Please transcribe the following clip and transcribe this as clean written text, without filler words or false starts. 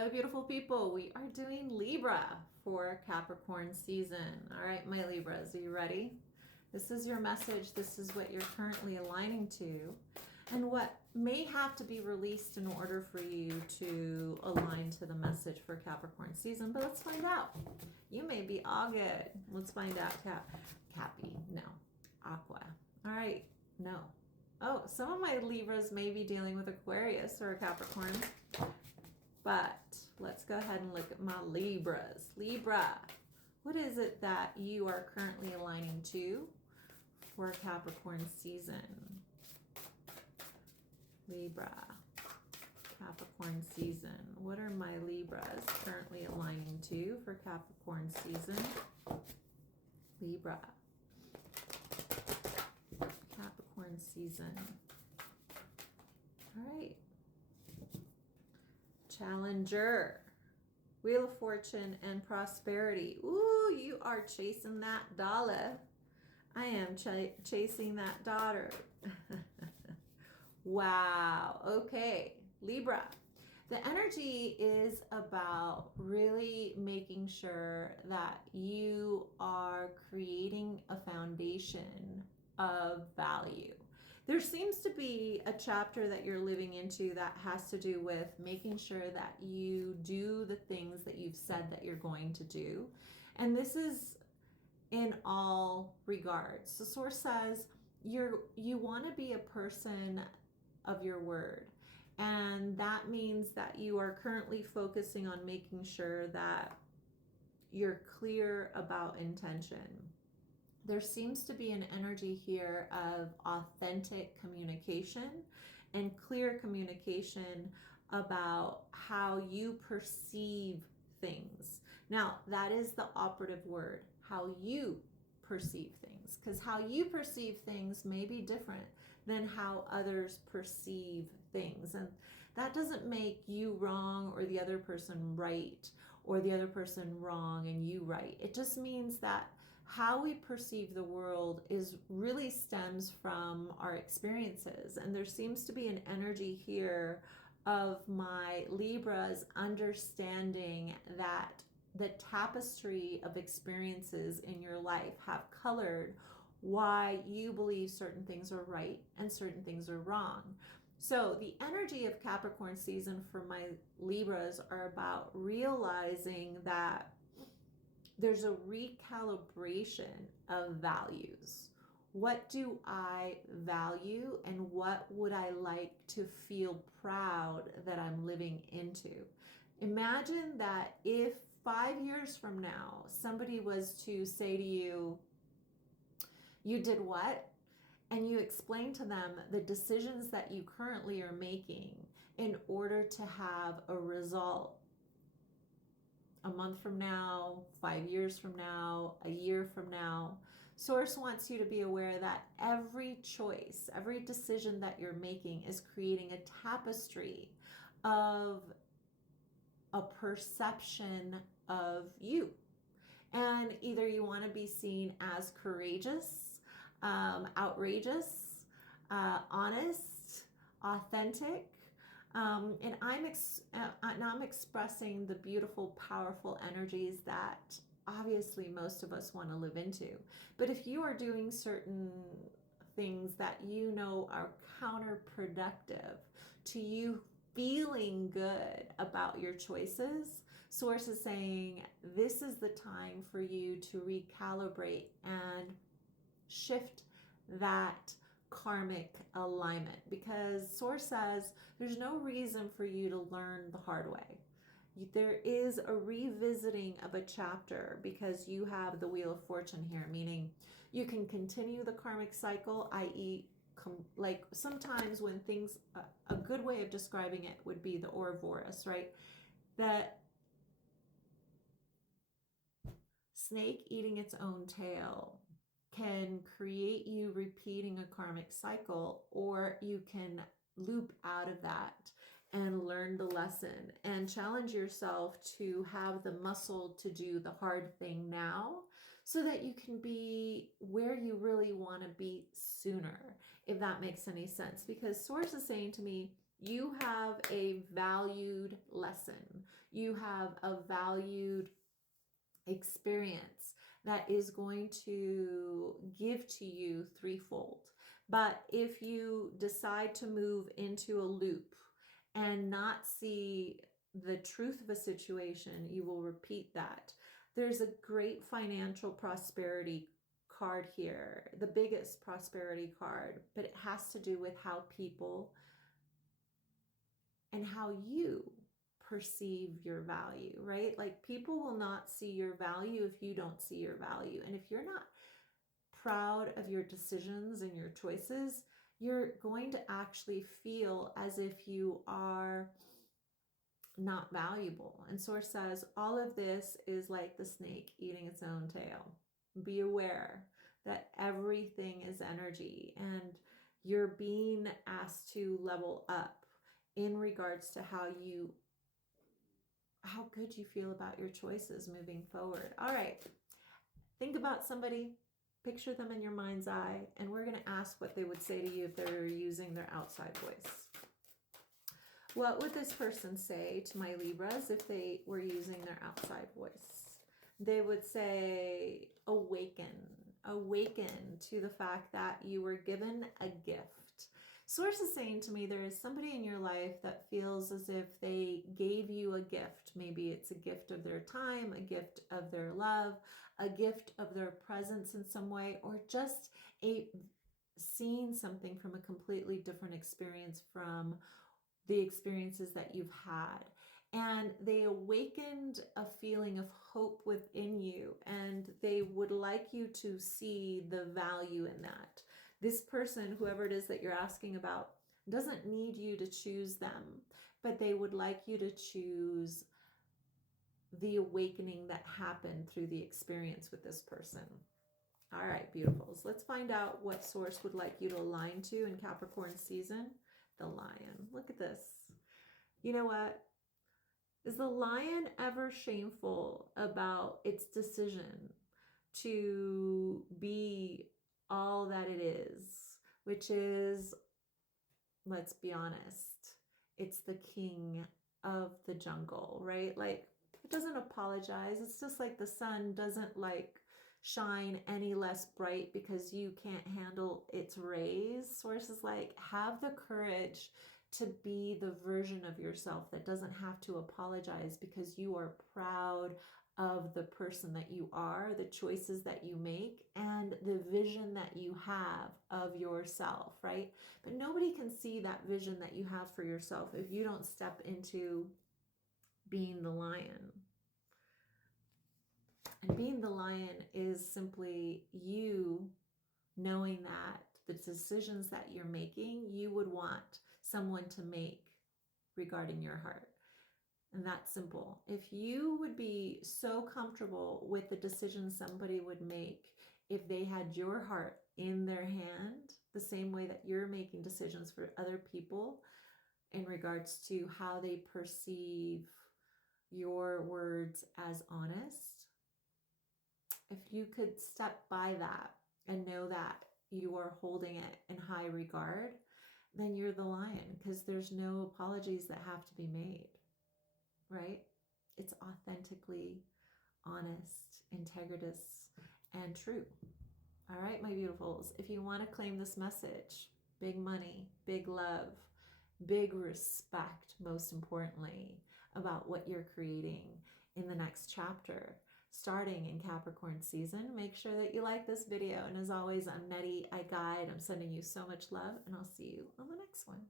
Hello, beautiful people. We are doing Libra for Capricorn season. All right, my Libras, are you ready? This is your message. This is what you're currently aligning to and what may have to be released in order for you to align to the message for Capricorn season. But let's find out. You may be all good. Let's find out. Cappy, no. Aqua. All right, no. Oh, some of my Libras may be dealing with Aquarius or Capricorn. But let's go ahead and look at my Libras. Libra, what is it that you are currently aligning to for Capricorn season? Libra, Capricorn season. What are my Libras currently aligning to for Capricorn season? Libra, Capricorn season. All right. Challenger, Wheel of Fortune and Prosperity. Ooh, you are chasing that dollar. I am chasing that daughter. Wow. Okay, Libra. The energy is about really making sure that you are creating a foundation of value. There seems to be a chapter that you're living into that has to do with making sure that you do the things that you've said that you're going to do. And this is in all regards. The source says you want to be a person of your word. And that means that you are currently focusing on making sure that you're clear about intention. There seems to be an energy here of authentic communication and clear communication about how you perceive things. Now, that is the operative word, how you perceive things, because how you perceive things may be different than how others perceive things. And that doesn't make you wrong or the other person right, or the other person wrong and you right. It just means that how we perceive the world is really stems from our experiences. And there seems to be an energy here of my Libras understanding that the tapestry of experiences in your life have colored why you believe certain things are right and certain things are wrong. So the energy of Capricorn season for my Libras are about realizing that there's a recalibration of values. What do I value and what would I like to feel proud that I'm living into? Imagine that if 5 years from now, somebody was to say to you, you did what? And you explain to them the decisions that you currently are making in order to have a result a month from now, 5 years from now, a year from now. Source wants you to be aware that every choice, every decision that you're making is creating a tapestry of a perception of you. And either you want to be seen as courageous, outrageous, honest, authentic. And I'm expressing the beautiful, powerful energies that obviously most of us want to live into. But if you are doing certain things that you know are counterproductive to you feeling good about your choices, Source is saying this is the time for you to recalibrate and shift that karmic alignment, because Source says there's no reason for you to learn the hard way. There is a revisiting of a chapter because you have the Wheel of Fortune here, meaning you can continue the karmic cycle, i.e. like sometimes when things, a good way of describing it would be the Ouroboros, right? That snake eating its own tail can create you repeating a karmic cycle, or you can loop out of that and learn the lesson and challenge yourself to have the muscle to do the hard thing now so that you can be where you really want to be sooner, if that makes any sense. Because Source is saying to me, you have a valued lesson You have a valued experience that is going to give to you threefold. But if you decide to move into a loop and not see the truth of a situation, you will repeat that. There's a great financial prosperity card here, the biggest prosperity card, but it has to do with how people and how you perceive your value, right? Like, people will not see your value if you don't see your value. And if you're not proud of your decisions and your choices, you're going to actually feel as if you are not valuable. And Source says all of this is like the snake eating its own tail. Be aware that everything is energy, and you're being asked to level up in regards to how good you feel about your choices moving forward. All right, think about somebody, picture them in your mind's eye, and we're going to ask what they would say to you if they're using their outside voice. What would this person say to my Libras if they were using their outside voice? They would say, awaken to the fact that you were given a gift. Source is saying to me, there is somebody in your life that feels as if they gave you a gift. Maybe it's a gift of their time, a gift of their love, a gift of their presence in some way, or just seeing something from a completely different experience from the experiences that you've had. And they awakened a feeling of hope within you, and they would like you to see the value in that. This person, whoever it is that you're asking about, doesn't need you to choose them, but they would like you to choose the awakening that happened through the experience with this person. All right, beautifuls. Let's find out what Source would like you to align to in Capricorn season. The Lion. Look at this. You know what? Is the lion ever shameful about its decision to be all that it is, which is, let's be honest, it's the king of the jungle, right? Like, it doesn't apologize. It's just like the sun doesn't like shine any less bright because you can't handle its rays. Source is like, have the courage to be the version of yourself that doesn't have to apologize because you are proud of the person that you are, the choices that you make, and the vision that you have of yourself, right? But nobody can see that vision that you have for yourself if you don't step into being the lion. And being the lion is simply you knowing that the decisions that you're making, you would want someone to make regarding your heart. And that's simple. If you would be so comfortable with the decisions somebody would make if they had your heart in their hand, the same way that you're making decisions for other people in regards to how they perceive your words as honest, if you could step by that and know that you are holding it in high regard, then you're the lion, because there's no apologies that have to be made, right? It's authentically honest, integritous, and true. All right, my beautifuls, if you want to claim this message, big money, big love, big respect, most importantly, about what you're creating in the next chapter, starting in Capricorn season, make sure that you like this video. And as always, I'm Nety, I guide. I'm sending you so much love, and I'll see you on the next one.